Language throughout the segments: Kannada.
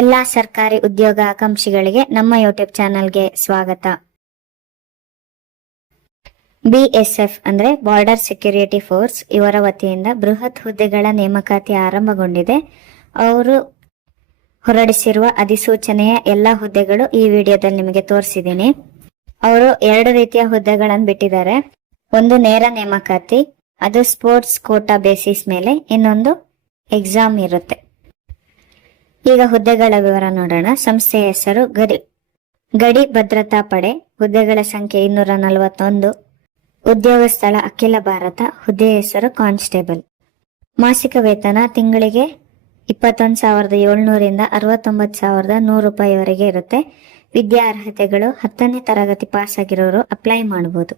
ಎಲ್ಲಾ ಸರ್ಕಾರಿ ಉದ್ಯೋಗ ಆಕಾಂಕ್ಷಿಗಳಿಗೆ ನಮ್ಮ ಯೂಟ್ಯೂಬ್ ಚಾನೆಲ್ಗೆ ಸ್ವಾಗತ. ಬಿಎಸ್ಎಫ್ ಅಂದ್ರೆ ಬಾರ್ಡರ್ ಸೆಕ್ಯೂರಿಟಿ ಫೋರ್ಸ್ ಇವರ ವತಿಯಿಂದ ಬೃಹತ್ ಹುದ್ದೆಗಳ ನೇಮಕಾತಿ ಆರಂಭಗೊಂಡಿದೆ. ಅವರು ಹೊರಡಿಸಿರುವ ಅಧಿಸೂಚನೆಯ ಎಲ್ಲಾ ಹುದ್ದೆಗಳು ಈ ವಿಡಿಯೋದಲ್ಲಿ ನಿಮಗೆ ತೋರಿಸಿದ್ದೀನಿ. ಅವರು ಎರಡು ರೀತಿಯ ಹುದ್ದೆಗಳನ್ನು ಬಿಟ್ಟಿದ್ದಾರೆ. ಒಂದು ನೇರ ನೇಮಕಾತಿ, ಅದು ಸ್ಪೋರ್ಟ್ಸ್ ಕೋಟಾ ಬೇಸಿಸ್ ಮೇಲೆ, ಇನ್ನೊಂದು ಎಕ್ಸಾಮ್ ಇರುತ್ತೆ. ಈಗ ಹುದ್ದೆಗಳ ವಿವರ ನೋಡೋಣ. ಸಂಸ್ಥೆಯ ಹೆಸರು ಗಡಿ. ಗಡಿ ಭದ್ರತಾ ಪಡೆ. ಹುದ್ದೆಗಳ ಸಂಖ್ಯೆ ಇನ್ನೂರ ನಲವತ್ತೊಂದು. ಉದ್ಯೋಗ ಸ್ಥಳ ಅಖಿಲ ಭಾರತ. ಹುದ್ದೆಯ ಹೆಸರು ಕಾನ್ಸ್ಟೇಬಲ್. ಮಾಸಿಕ ವೇತನ ತಿಂಗಳಿಗೆ ಇಪ್ಪತ್ತೊಂದು ಸಾವಿರದ ಏಳ್ನೂರಿಂದ ಅರವತ್ತೊಂಬತ್ತು ಸಾವಿರದ ನೂರು ರೂಪಾಯಿವರೆಗೆ ಇರುತ್ತೆ. ವಿದ್ಯಾರ್ಹತೆಗಳು ಹತ್ತನೇ ತರಗತಿ ಪಾಸ್ ಆಗಿರೋರು ಅಪ್ಲೈ ಮಾಡಬಹುದು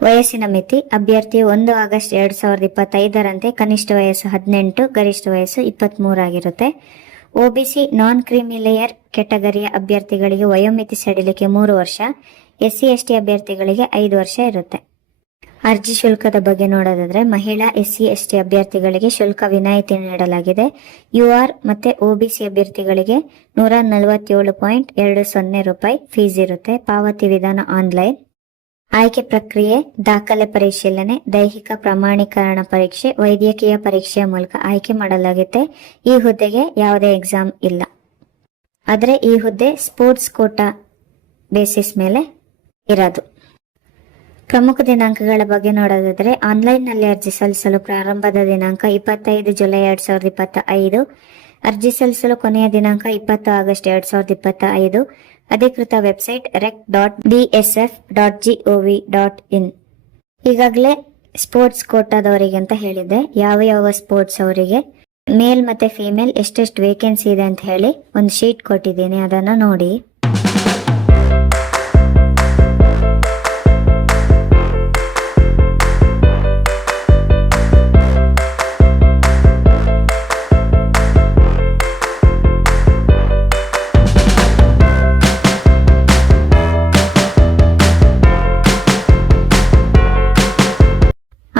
ವಯಸ್ಸಿನ ಮಿತಿ, ಅಭ್ಯರ್ಥಿ ಒಂದು ಆಗಸ್ಟ್ ಎರಡ್ ಸಾವಿರದ ಇಪ್ಪತ್ತೈದರಂತೆ ಕನಿಷ್ಠ ವಯಸ್ಸು ಹದಿನೆಂಟು, ಗರಿಷ್ಠ ವಯಸ್ಸು ಇಪ್ಪತ್ಮೂರು ಆಗಿರುತ್ತೆ ಒಬಿಸಿ ನಾನ್ ಕ್ರಿಮಿಲೇಯರ್ ಕೆಟಗರಿಯ ಅಭ್ಯರ್ಥಿಗಳಿಗೆ ವಯೋಮಿತಿ ಸಡಿಲಿಕ್ಕೆ ಮೂರು ವರ್ಷ ಎಸ್ಸಿ ಎಸ್ಟಿ ಅಭ್ಯರ್ಥಿಗಳಿಗೆ ಐದು ವರ್ಷ ಇರುತ್ತೆ. ಅರ್ಜಿ ಶುಲ್ಕದ ಬಗ್ಗೆ ನೋಡೋದಾದ್ರೆ ಮಹಿಳಾ ಎಸ್ಸಿ ಎಸ್ಟಿ ಅಭ್ಯರ್ಥಿಗಳಿಗೆ ಶುಲ್ಕ ವಿನಾಯಿತಿ ನೀಡಲಾಗಿದೆ. ಯು ಆರ್ ಮತ್ತೆ ಒಬಿಸಿ ಅಭ್ಯರ್ಥಿಗಳಿಗೆ ನೂರ ನಲವತ್ತೇಳು ಪಾಯಿಂಟ್ ಎರಡು ಸೊನ್ನೆ ರೂಪಾಯಿ ಫೀಸ್ ಇರುತ್ತೆ. ಪಾವತಿ ವಿಧಾನ ಆನ್ಲೈನ್ ಆಯ್ಕೆ ಪ್ರಕ್ರಿಯೆ, ದಾಖಲೆ ಪರಿಶೀಲನೆ, ದೈಹಿಕ ಪ್ರಮಾಣೀಕರಣ ಪರೀಕ್ಷೆ, ವೈದ್ಯಕೀಯ ಪರೀಕ್ಷೆಯ ಮೂಲಕ ಆಯ್ಕೆ ಮಾಡಲಾಗುತ್ತೆ. ಈ ಹುದ್ದೆಗೆ ಯಾವುದೇ ಎಕ್ಸಾಮ್ ಇಲ್ಲ. ಆದರೆ ಈ ಹುದ್ದೆ ಸ್ಪೋರ್ಟ್ಸ್ ಕೋಟಾ ಬೇಸಿಸ್ ಮೇಲೆ ಇರೋದು. ಪ್ರಮುಖ ದಿನಾಂಕಗಳ ಬಗ್ಗೆ ನೋಡೋದಾದರೆ ಆನ್ಲೈನ್ನಲ್ಲಿ ಅರ್ಜಿ ಸಲ್ಲಿಸಲು ಪ್ರಾರಂಭದ ದಿನಾಂಕ ಇಪ್ಪತ್ತೈದು ಜುಲೈ ಎರಡ್ ಸಾವಿರದ ಇಪ್ಪತ್ತ ಐದು ಅರ್ಜಿ ಸಲ್ಲಿಸಲು ಕೊನೆಯ ದಿನಾಂಕ ಇಪ್ಪತ್ತು ಆಗಸ್ಟ್ ಎರಡ್ ಸಾವಿರದ ಇಪ್ಪತ್ತ ಐದು ಅಧಿಕೃತ website rect dot F dot G O V dot in ಈಗಾಗಲೇ ಸ್ಪೋರ್ಟ್ಸ್ ಕೋಟಾದವರಿಗೆ ಅಂತ ಹೇಳಿದ್ದೆ. ಯಾವ ಯಾವ ಸ್ಪೋರ್ಟ್ಸ್ ಅವರಿಗೆ? ಮೇಲ್ ಮತ್ತೆ ಫೀಮೇಲ್ ಎಷ್ಟೆಷ್ಟು ವೇಕೆನ್ಸಿ ಇದೆ ಅಂತ ಹೇಳಿ ಒಂದು ಶೀಟ್ ಕೊಟ್ಟಿದ್ದೀನಿ. ಅದನ್ನು ನೋಡಿ.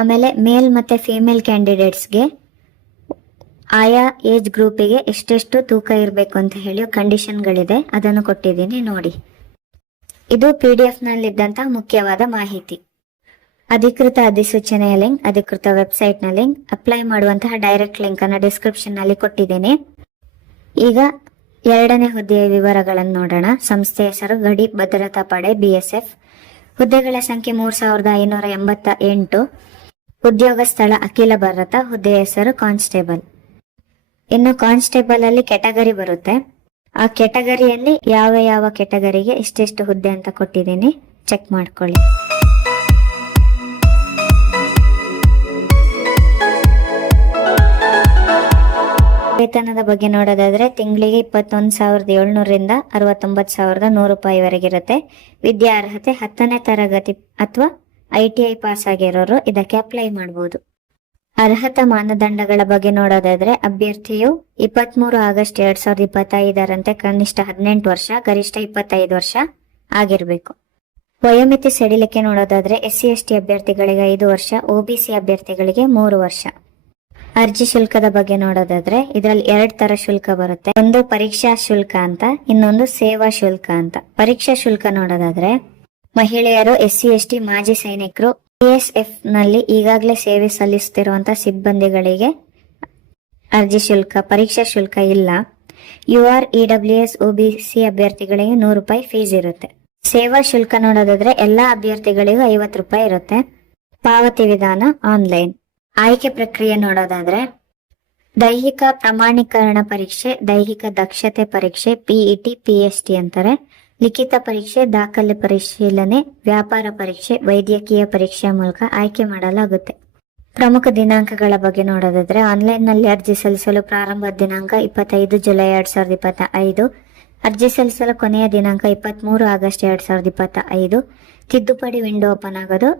ಆಮೇಲೆ ಮೇಲ್ ಮತ್ತೆ ಫೀಮೇಲ್ ಕ್ಯಾಂಡಿಡೇಟ್ಸ್ಗೆ ಆಯಾ ಏಜ್ ಗ್ರೂಪಿಗೆ ಎಷ್ಟೆಷ್ಟು ತೂಕ ಇರಬೇಕು ಅಂತ ಹೇಳಿ ಕಂಡೀಷನ್ಗಳಿದೆ ಅದನ್ನು ಕೊಟ್ಟಿದ್ದೀನಿ ನೋಡಿ. ಇದು ಪಿ ಡಿ ಎಫ್ ನಲ್ಲಿದ್ದಂತಹ ಮುಖ್ಯವಾದ ಮಾಹಿತಿ. ಅಧಿಕೃತ ಅಧಿಸೂಚನೆಯ ಲಿಂಕ್ ಅಧಿಕೃತ ವೆಬ್ಸೈಟ್ನ ಲಿಂಕ್ ಅಪ್ಲೈ ಮಾಡುವಂತಹ ಡೈರೆಕ್ಟ್ ಲಿಂಕ್ ಅನ್ನು ಡಿಸ್ಕ್ರಿಪ್ಷನ್ನಲ್ಲಿ ಕೊಟ್ಟಿದ್ದೀನಿ. ಈಗ ಎರಡನೇ ಹುದ್ದೆಯ ವಿವರಗಳನ್ನು ನೋಡೋಣ. ಸಂಸ್ಥೆ ಹೆಸರು ಗಡಿ ಭದ್ರತಾ ಪಡೆ ಬಿಎಸ್ಎಫ್ ಹುದ್ದೆಗಳ ಸಂಖ್ಯೆ ಮೂರ್ ಸಾವಿರದ ಐನೂರ ಎಂಬತ್ತ ಎಂಟು. ಉದ್ಯೋಗ ಸ್ಥಳ ಅಖಿಲ ಭಾರತ ಹುದ್ದೆ ಹೆಸರು ಕಾನ್ಸ್ಟೇಬಲ್. ಇನ್ನು ಕಾನ್ಸ್ಟೇಬಲ್ ಅಲ್ಲಿ ಕೆಟಗರಿ ಬರುತ್ತೆ. ಆ ಕೆಟಗರಿಯಲ್ಲಿ ಯಾವ ಯಾವ ಕೆಟಗರಿಗೆ ಎಷ್ಟೆಷ್ಟು ಹುದ್ದೆ ಅಂತ ಕೊಟ್ಟಿದ್ದೀನಿ ಚೆಕ್ ಮಾಡ್ಕೊಳ್ಳಿ. ವೇತನದ ಬಗ್ಗೆ ನೋಡೋದಾದ್ರೆ ತಿಂಗಳಿಗೆ ಇಪ್ಪತ್ತೊಂದು ಸಾವಿರದ ಏಳ್ನೂರಿಂದ ಅರವತ್ತೊಂಬತ್ತು ಸಾವಿರದ ನೂರು ರೂಪಾಯಿವರೆಗಿರುತ್ತೆ ವಿದ್ಯಾರ್ಹತೆ ಹತ್ತನೇ ತರಗತಿ ಅಥವಾ ಐ ಟಿ ಐ ಪಾಸ್ ಆಗಿರೋರು ಇದಕ್ಕೆ ಅಪ್ಲೈ ಮಾಡಬಹುದು ಅರ್ಹತಾ ಮಾನದಂಡಗಳ ಬಗ್ಗೆ ನೋಡೋದಾದ್ರೆ, ಅಭ್ಯರ್ಥಿಯು ಇಪ್ಪತ್ಮೂರು ಆಗಸ್ಟ್ ಎರಡ್ ಸಾವಿರದ ಇಪ್ಪತ್ತೈದರಂತೆ ಕನಿಷ್ಠ ಹದಿನೆಂಟು ವರ್ಷ, ಗರಿಷ್ಠ ಇಪ್ಪತ್ತೈದು ವರ್ಷ ಆಗಿರಬೇಕು. ವಯೋಮಿತಿ ಸಡಿಲಿಕೆ ನೋಡೋದಾದ್ರೆ, ಎಸ್ಸಿ, ಎಸ್ಟಿ ಅಭ್ಯರ್ಥಿಗಳಿಗೆ ಐದು ವರ್ಷ ಒಬಿಸಿ ಅಭ್ಯರ್ಥಿಗಳಿಗೆ ಮೂರು ವರ್ಷ. ಅರ್ಜಿ ಶುಲ್ಕದ ಬಗ್ಗೆ ನೋಡೋದಾದ್ರೆ, ಇದರಲ್ಲಿ ಎರಡ್ ತರ ಶುಲ್ಕ ಬರುತ್ತೆ. ಒಂದು ಪರೀಕ್ಷಾ ಶುಲ್ಕ ಅಂತ, ಇನ್ನೊಂದು ಸೇವಾ ಶುಲ್ಕ ಅಂತ. ಪರೀಕ್ಷಾ ಶುಲ್ಕ ನೋಡೋದಾದ್ರೆ ಮಹಿಳೆಯರು ಎಸ್ಸಿ, ಎಸ್ಟಿ, ಮಾಜಿ ಸೈನಿಕರು ಬಿಎಸ್ಎಫ್ನಲ್ಲಿ ಈಗಾಗಲೇ ಸೇವೆ ಸಲ್ಲಿಸುತ್ತಿರುವಂತಹ ಸಿಬ್ಬಂದಿಗಳಿಗೆ ಅರ್ಜಿ ಶುಲ್ಕ, ಪರೀಕ್ಷಾ ಶುಲ್ಕ ಇಲ್ಲ. U R E W S OBC ಅಭ್ಯರ್ಥಿಗಳಿಗೆ ನೂರು ರೂಪಾಯಿ ಫೀಸ್ ಇರುತ್ತೆ. ಸೇವಾ ಶುಲ್ಕ ನೋಡೋದಾದ್ರೆ ಎಲ್ಲಾ ಅಭ್ಯರ್ಥಿಗಳಿಗೂ ಐವತ್ತು ರೂಪಾಯಿ ಇರುತ್ತೆ. ಪಾವತಿ ವಿಧಾನ ಆನ್ಲೈನ್. ಆಯ್ಕೆ ಪ್ರಕ್ರಿಯೆ ನೋಡೋದಾದ್ರೆ ದೈಹಿಕ ಪ್ರಮಾಣೀಕರಣ ಪರೀಕ್ಷೆ, ದೈಹಿಕ ದಕ್ಷತೆ ಪರೀಕ್ಷೆ, ಪಿಇಟಿ, ಪಿಎಸ್ಟಿ ಅಂತಾರೆ. ಲಿಖಿತ ಪರೀಕ್ಷೆ, ದಾಖಲೆ ಪರಿಶೀಲನೆ ವ್ಯಾಪಾರ ಪರೀಕ್ಷೆ, ವೈದ್ಯಕೀಯ ಪರೀಕ್ಷೆಯ ಮೂಲಕ ಆಯ್ಕೆ ಮಾಡಲಾಗುತ್ತೆ. ಪ್ರಮುಖ ದಿನಾಂಕಗಳ ಬಗ್ಗೆ ನೋಡೋದಾದ್ರೆ ಆನ್ಲೈನ್ನಲ್ಲಿ ಅರ್ಜಿ ಸಲ್ಲಿಸಲು ಪ್ರಾರಂಭ ದಿನಾಂಕ ಇಪ್ಪತ್ತೈದು ಜುಲೈ ಎರಡ್ ಸಾವಿರದ ಇಪ್ಪತ್ತ ಐದು ಅರ್ಜಿ ಸಲ್ಲಿಸಲು ಕೊನೆಯ ದಿನಾಂಕ ಇಪ್ಪತ್ತ್ಮೂರು ಆಗಸ್ಟ್ ಎರಡ್ ಸಾವಿರದ ಇಪ್ಪತ್ತ ಐದು ತಿದ್ದುಪಡಿ ವಿಂಡೋ ಓಪನ್ ಆಗೋದು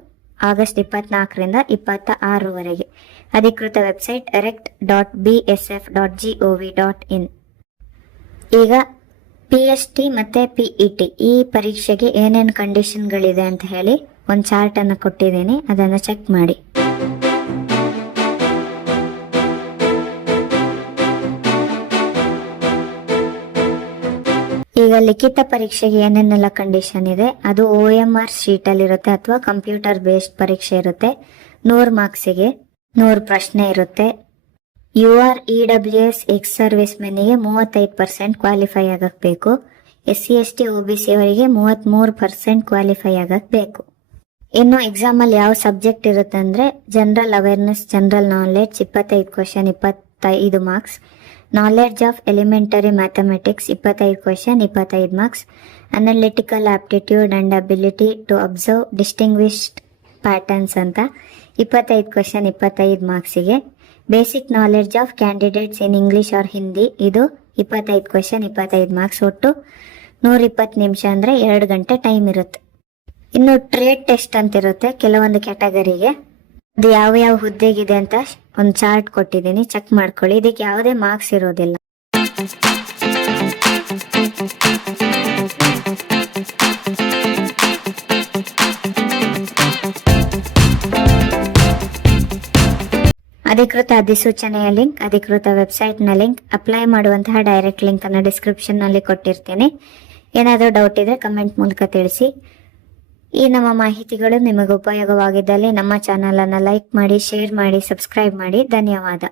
ಆಗಸ್ಟ್ ಇಪ್ಪತ್ನಾಲ್ಕರಿಂದ ಇಪ್ಪತ್ತ ಆರರವರೆಗೆ ಅಧಿಕೃತ website rect dot B S F dot G O V dot in ಈಗ ಪಿ ಎಸ್ ಟಿ ಮತ್ತೆ ಪಿಇಟಿ ಈ ಪರೀಕ್ಷೆಗೆ ಏನೇನು ಕಂಡೀಷನ್ಗಳಿದೆ ಅಂತ ಹೇಳಿ ಒಂದು ಚಾರ್ಟ್ ಅನ್ನು ಕೊಟ್ಟಿದ್ದೀನಿ. ಅದನ್ನು ಚೆಕ್ ಮಾಡಿ. ಈಗ ಲಿಖಿತ ಪರೀಕ್ಷೆಗೆ ಏನೇನೆಲ್ಲ ಕಂಡೀಷನ್ ಇದೆ? ಅದು ಒ ಎಂ ಆರ್ ಶೀಟ್ ಅಲ್ಲಿ ಇರುತ್ತೆ ಅಥವಾ ಕಂಪ್ಯೂಟರ್ ಬೇಸ್ಡ್ ಪರೀಕ್ಷೆ ಇರುತ್ತೆ. ನೂರು ಮಾರ್ಕ್ಸಿಗೆ ನೂರು ಪ್ರಶ್ನೆ ಇರುತ್ತೆ. U R E W S ex service ಮೆನ್ಗೆ ಮೂವತ್ತೈದು ಪರ್ಸೆಂಟ್ ಕ್ವಾಲಿಫೈ ಆಗಬೇಕು ಬೇಕು S C S T O B C ಅವರಿಗೆ ಮೂವತ್ತ್ಮೂರು ಪರ್ಸೆಂಟ್ ಕ್ವಾಲಿಫೈ ಆಗಬೇಕು ಬೇಕು ಇನ್ನು ಎಕ್ಸಾಮಲ್ಲಿ ಯಾವ ಸಬ್ಜೆಕ್ಟ್ ಇರುತ್ತೆ ಅಂದ್ರೆ ಜನರಲ್ ಅವೇರ್ನೆಸ್, ಜನರಲ್ ನಾಲೆಡ್ಜ್, ಇಪ್ಪತ್ತೈದು ಕ್ವಶನ್, ಇಪ್ಪತ್ತೈದು marks. Knowledge of elementary mathematics, ಇಪ್ಪತ್ತೈದು ಕ್ವಶನ್, ಇಪ್ಪತ್ತೈದು marks. Analytical aptitude and ability to observe distinguished patterns ಅಂತ ಇಪ್ಪತ್ತೈದು ಕ್ವಶನ್, ಇಪ್ಪತ್ತೈದು ಮಾರ್ಕ್ಸಿಗೆ. Basic knowledge of candidates in English or Hindi ಇದು ಇಪ್ಪತ್ತೈದು ಕ್ವಶನ್ ಇಪ್ಪತ್ತೈದು ಮಾರ್ಕ್ಸ್ ಒಟ್ಟು ನೂರ ಇಪ್ಪತ್ತು ನಿಮಿಷ ಅಂದರೆ ಎರಡು ಗಂಟೆ ಟೈಮ್ ಇರುತ್ತೆ. ಇನ್ನು ಟ್ರೇಡ್ ಟೆಸ್ಟ್ ಅಂತ ಇರುತ್ತೆ ಕೆಲವೊಂದು ಕ್ಯಾಟಗರಿಗೆ ಅದು ಯಾವ ಯಾವ ಹುದ್ದೆಗಿದೆ ಅಂತ ಒಂದು ಚಾರ್ಟ್ ಕೊಟ್ಟಿದ್ದೀನಿ ಚೆಕ್ ಮಾಡ್ಕೊಳ್ಳಿ. ಇದಕ್ಕೆ ಯಾವುದೇ ಮಾರ್ಕ್ಸ್ ಇರೋದಿಲ್ಲ. ಅಧಿಕೃತ ಅಧಿಸೂಚನೆಯ ಲಿಂಕ್, ಅಧಿಕೃತ ವೆಬ್ಸೈಟ್ನ ಲಿಂಕ್ ಅಪ್ಲೈ ಮಾಡುವಂತಹ ಡೈರೆಕ್ಟ್ ಲಿಂಕ್ ಅನ್ನು ಡಿಸ್ಕ್ರಿಪ್ಷನ್ನಲ್ಲಿ ಕೊಟ್ಟಿರ್ತೀನಿ. ಏನಾದರೂ ಡೌಟ್ ಇದ್ರೆ ಕಮೆಂಟ್ ಮೂಲಕ ತಿಳಿಸಿ. ಈ ನಮ್ಮ ಮಾಹಿತಿಗಳು ನಿಮಗೆ ಉಪಯೋಗವಾಗಿದ್ದಲ್ಲಿ ನಮ್ಮ ಚಾನಲನ್ನು ಲೈಕ್ ಮಾಡಿ ಶೇರ್ ಮಾಡಿ ಸಬ್ಸ್ಕ್ರೈಬ್ ಮಾಡಿ. ಧನ್ಯವಾದ.